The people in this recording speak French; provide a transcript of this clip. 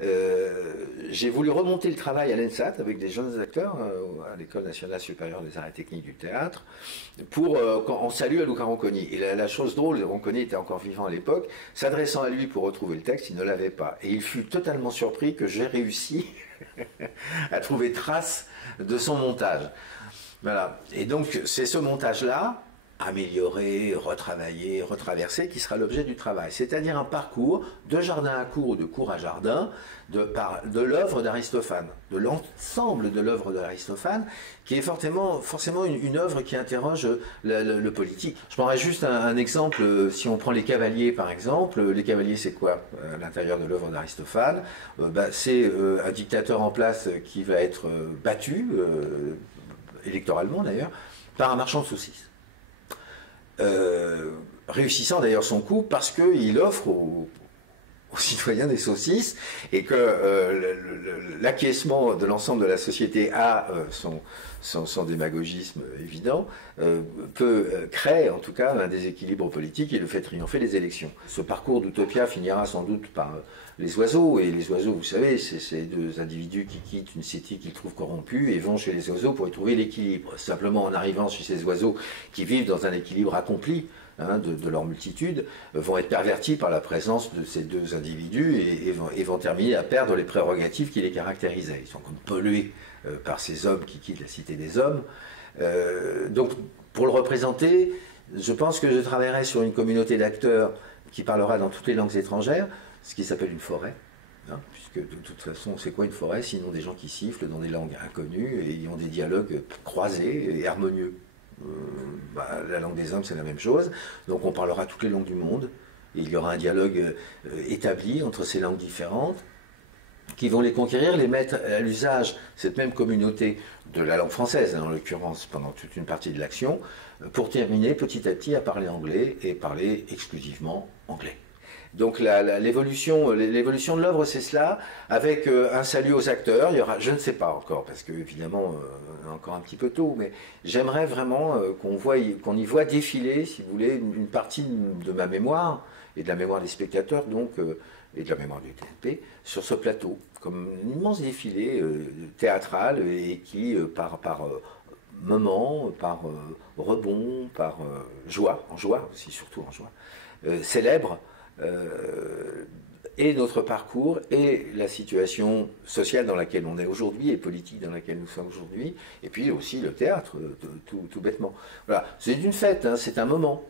J'ai voulu remonter le travail à l'ENSAT avec des jeunes acteurs à l'École nationale supérieure des arts et techniques du théâtre pour en salut à Luca Ronconi. Et la chose drôle, Ronconi était encore vivant à l'époque, s'adressant à lui pour retrouver le texte, il ne l'avait pas. Et il fut totalement surpris que j'ai réussi à trouver trace de son montage. Voilà. Et donc c'est ce montage-là, amélioré, retravaillé, retraversé, qui sera l'objet du travail. C'est-à-dire un parcours de jardin à cour ou de cour à jardin de l'œuvre d'Aristophane, de l'ensemble de l'œuvre d'Aristophane, qui est forcément une œuvre qui interroge le politique. Je prendrai juste un exemple, si on prend les cavaliers par exemple. Les cavaliers, c'est quoi à l'intérieur de l'œuvre d'Aristophane? C'est un dictateur en place qui va être battu, électoralement d'ailleurs, par un marchand de saucisses. Réussissant d'ailleurs son coup parce qu'il offre aux citoyens des saucisses et que l'acquiescement de l'ensemble de la société à son démagogisme évident crée en tout cas un déséquilibre politique et le fait triompher les élections. Ce parcours d'Utopia finira sans doute par les oiseaux, et les oiseaux, vous savez, c'est ces deux individus qui quittent une cité qu'ils trouvent corrompue et vont chez les oiseaux pour y trouver l'équilibre. Simplement en arrivant chez ces oiseaux qui vivent dans un équilibre accompli, de leur multitude, vont être pervertis par la présence de ces deux individus et vont terminer à perdre les prérogatives qui les caractérisaient. Ils sont comme pollués par ces hommes qui quittent la cité des hommes. Donc, pour le représenter, je pense que je travaillerai sur une communauté d'acteurs qui parlera dans toutes les langues étrangères, ce qui s'appelle une forêt. Puisque de toute façon, c'est quoi une forêt sinon des gens qui sifflent dans des langues inconnues et ils ont des dialogues croisés et harmonieux. La langue des hommes, c'est la même chose. Donc on parlera toutes les langues du monde. Et il y aura un dialogue établi entre ces langues différentes qui vont les conquérir, les mettre à l'usage, cette même communauté de la langue française, en l'occurrence, pendant toute une partie de l'action, pour terminer petit à petit à parler anglais et parler exclusivement anglais. Donc l'évolution de l'œuvre, c'est cela, avec un salut aux acteurs. Il y aura, je ne sais pas encore, parce que évidemment, encore un petit peu tôt, mais j'aimerais vraiment qu'on y voit défiler, si vous voulez, une partie de ma mémoire, et de la mémoire des spectateurs, donc, et de la mémoire du TNP, sur ce plateau, comme un immense défilé théâtral, et qui, par moment, par rebond, par joie, en joie aussi, surtout en joie, célèbre et notre parcours et la situation sociale dans laquelle on est aujourd'hui et politique dans laquelle nous sommes aujourd'hui, et puis aussi le théâtre, tout bêtement. Voilà, c'est une fête, c'est un moment.